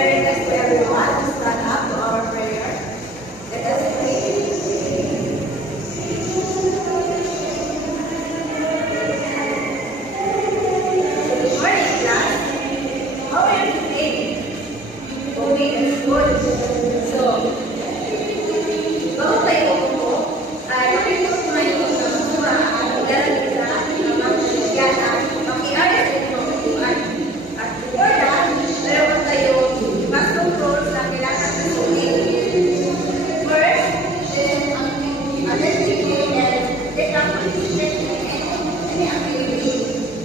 request to everyone to stand up to our prayer. Let us pray. Good morning, class. How are you today? Okay, that's good. So, bago tayo po, ay pakitulog mo yung mga ilalagay sa mga yan pag-iayos ito ng tuwan. At before that, meron tayo mas controls na kailangan sa sulit. First, identity and data management and activity.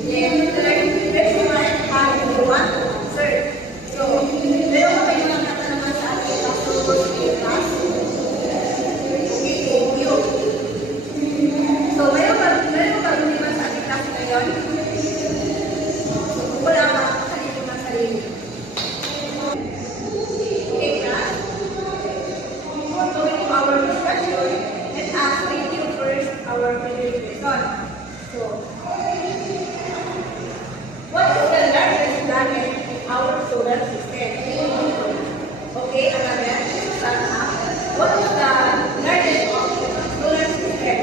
Then, third, there's one how you want to observe. So, meron pa kayo mga katanungan sa ating controls in class. Okay, thank you. So, meron ba naman sa ating class ngayon? So, kung wala ba, pakalito ng sarili. Okay, class? Before going to our discussion, let us review first our previous lesson. So, what is the largest planet in our solar system? Okay, again, start up. What is the largest solar system?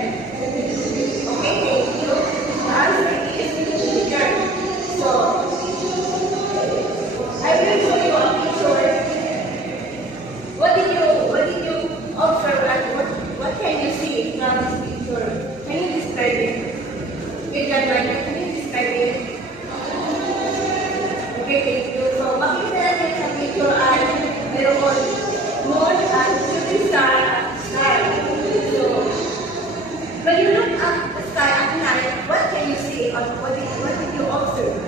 Okay, thank you. The answer is the Earth. So, I will show you a picture. What did you observe and what can you see from this picture? Can you describe it? Okay, can you describe it? Okay, thank you. So, makikita natin sa picture ay mayroon moon at shooting star at star. So, when you look at the sky at night, what can you see or what did you observe?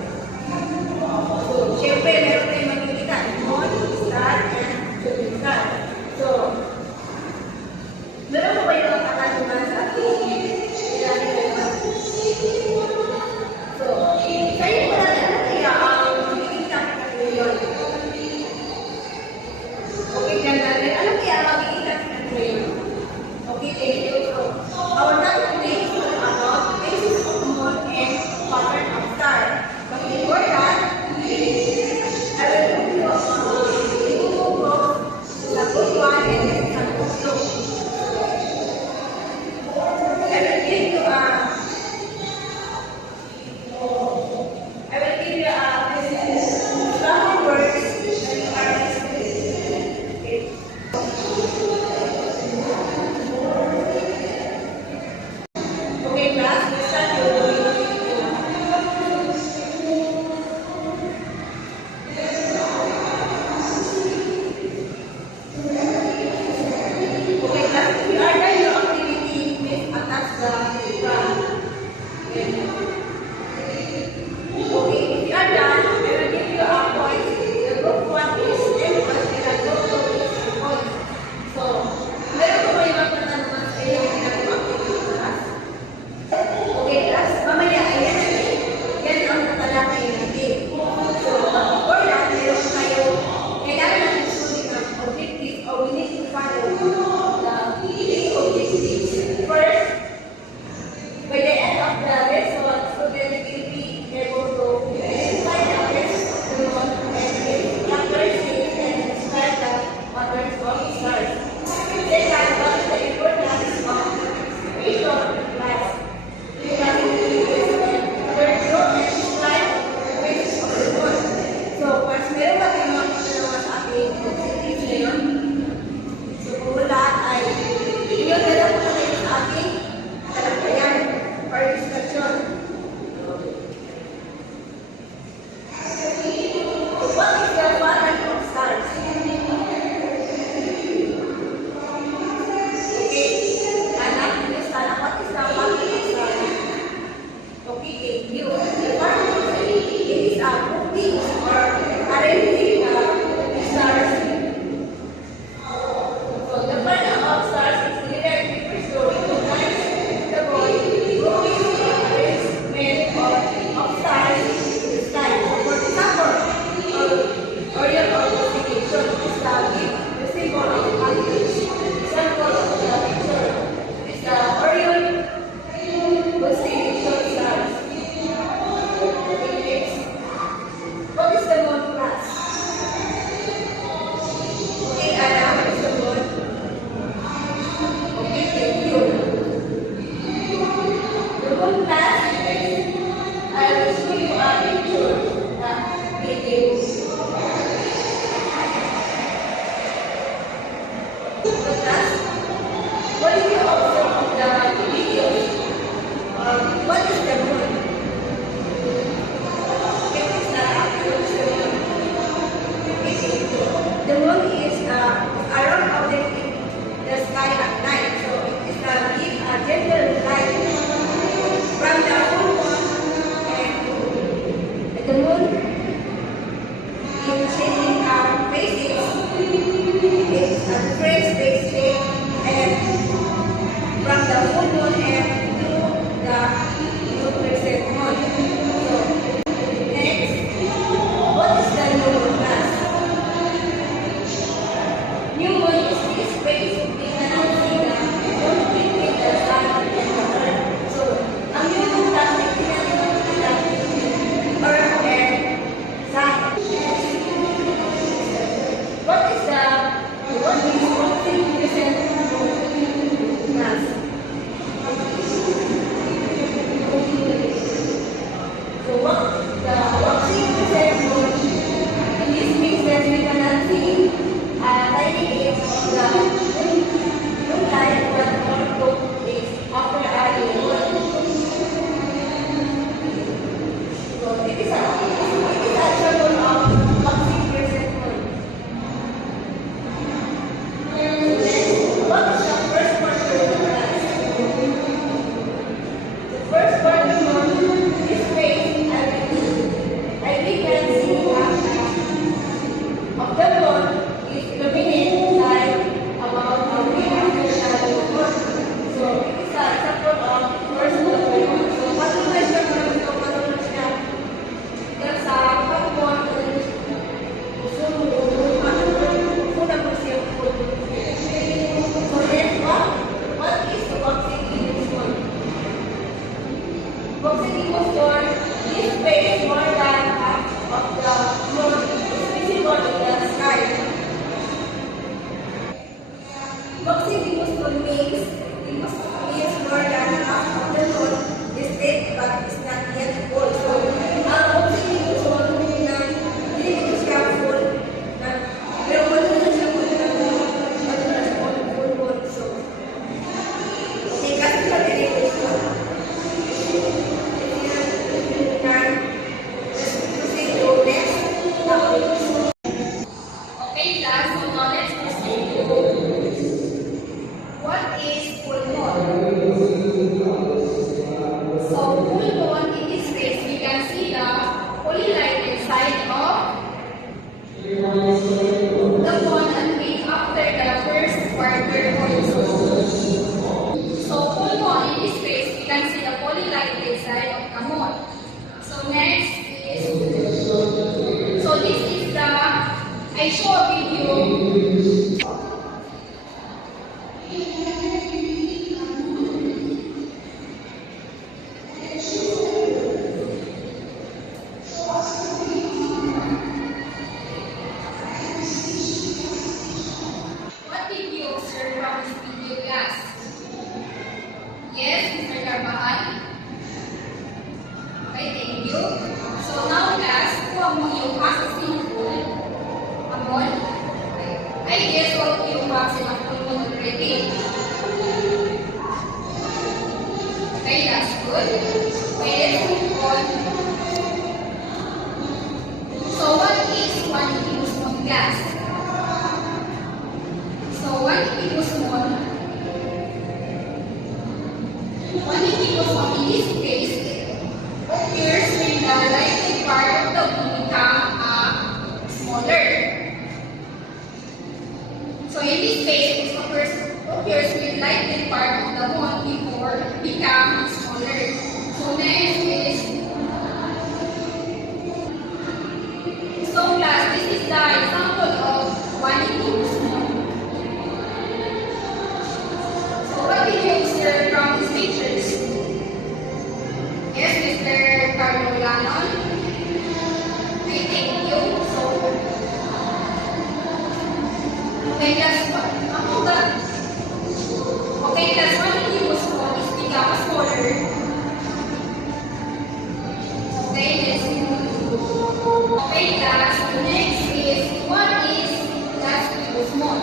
So, syempre, meron tayong makikita moon, star, and shooting star. So, meron mo ba yung katanungan sa ating ilalagay? So, kayo pa natin ano kaya ang magiging capital ngayon? Okay, dyan natin. Ano kaya ang magiging capital ngayon? Okay, thank you. So, our topic today is about basis of moon and pattern of star. But before that, I will put you on the good one and then some good. I will give you a some words that you are okay. Okay, class, let's start your okay, class, if you are done your activity, please attach the graph. Okay, if you are done, I will give you a point. The group 1 is M1 and the group 2 is point. So, meron po kayo magtatanungan sa iyo yung ginagawa activity class? Okay, class, mamaya ayan ang tatalakay natin. So, before that, meron tayo kailangan natin sulit ng objectives or we need to follow the three objectives. First, by the end of the lesson, students will be able to identify the rest of the moon and characteristics and describe the patterns of stars. Second, what is the importance of vision light? Because it is where you and describe the basis of the moon. So, once meron ba tayo mga pagkalawa sa ating objectives ngayon? So, kung wala ay yun na lang po kayo sa ating talakayan or discussion. What is the pattern of stars? Okay, anak, sana what is the pattern of stars? Okay, thank you. The pattern of stars, it is a grouping or arranging the stars. So, the pattern of stars is directly pursuing to guide the body, grouping the arrangement of stars in the sky. So, for example, when we cannot see tiny edge of the moonlight when more took is after adding wood. So it is a circle of 60% wood. Then what is the first part of the glass? The first part of the moon is phase and we can see of the moon is illuminated light about a week after the moon. So it is a example of first part of the moon. So patulad siya patulad siya dahil sa hapon so muna po siya po. So next what is the waxing Venus moon? Waxing Venus moon is phase more than half of the moon is visible in the sky. Waxing Venus moon means more than half of the moon is dead but is not yet full. So, ang waxing Venus moon na hindi ko siya full na pero wala na siya full na wala na siya full. So, okay, kasi sa ganito siya. Okay, class, so now let's proceed to what is full moon. So, full moon in this case, we can see the fully lighted side of the moon and week after the first quarter also. So, full moon in this case, we can see the fully lighted side of the moon. So, next is, so this is the, I show a video. What did you observe from this video class? Yes, Mr. Carvajal? Okay, thank you. So now class, kuha mo yung assessing tool. Amon? I guess all of you have sinampol mo already. Okay, that's good. Okay, let's move on. So what is one Venus moon gas? So one Venus moon in this case appears when the lighted part of the moon become smaller. So in this case, it appears when lighted part of the moon before becomes smaller. So next is, so class, this is the example of one Venus moon. So what did you observe from these pictures? Yes, Mr. Carlo Lanon. Okay, thank you. So, okay, that's what. Okay, that's what it was for. Is become smaller. Okay, let's move. Okay, class. Next is what is last Venus moon?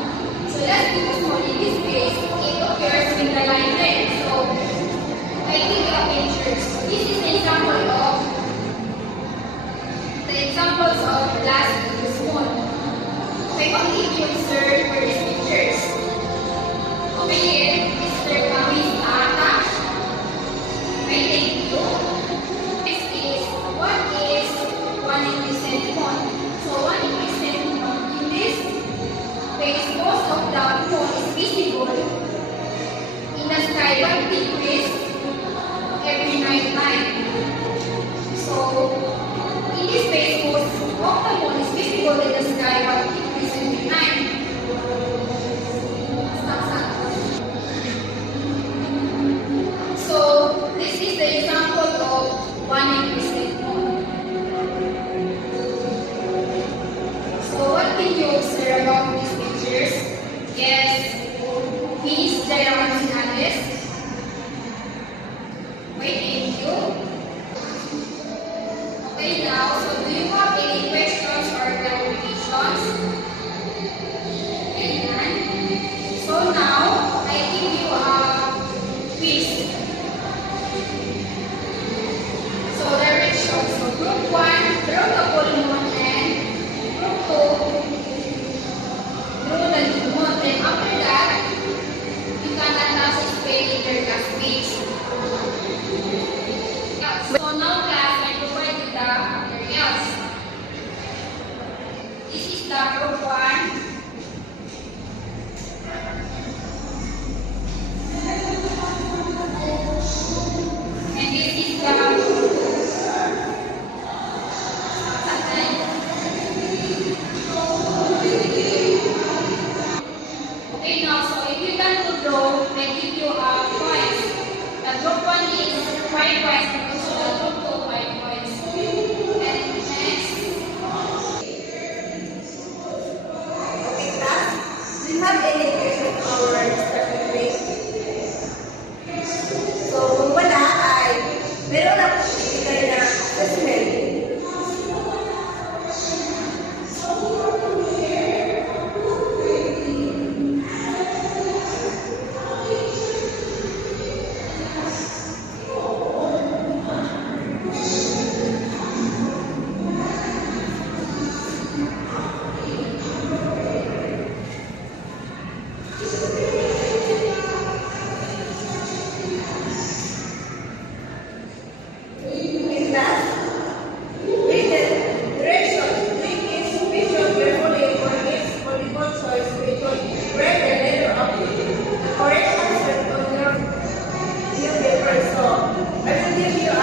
So last Venus moon in this case, it occurs when the line red. So I give you a pictures. This is the example of examples of last Venus moon. Okay, what did you observe for these pictures? Okay, here, Mr. Kamis Atash. Okay, thank you. Next is, what is one in recent moon? group 1. And this is the okay, now, so if you can to draw, I give you points. The group 1 is 5 points, so the group 2, 5 points. And next, Okay, class. Do you have any question on our discussion today? So, kung wala ay meron na po ibigay na assessment. In class, read the directions. Read each picture carefully for each multiple choice question. Write the letter of the correct answer on your paper. So, I will give you a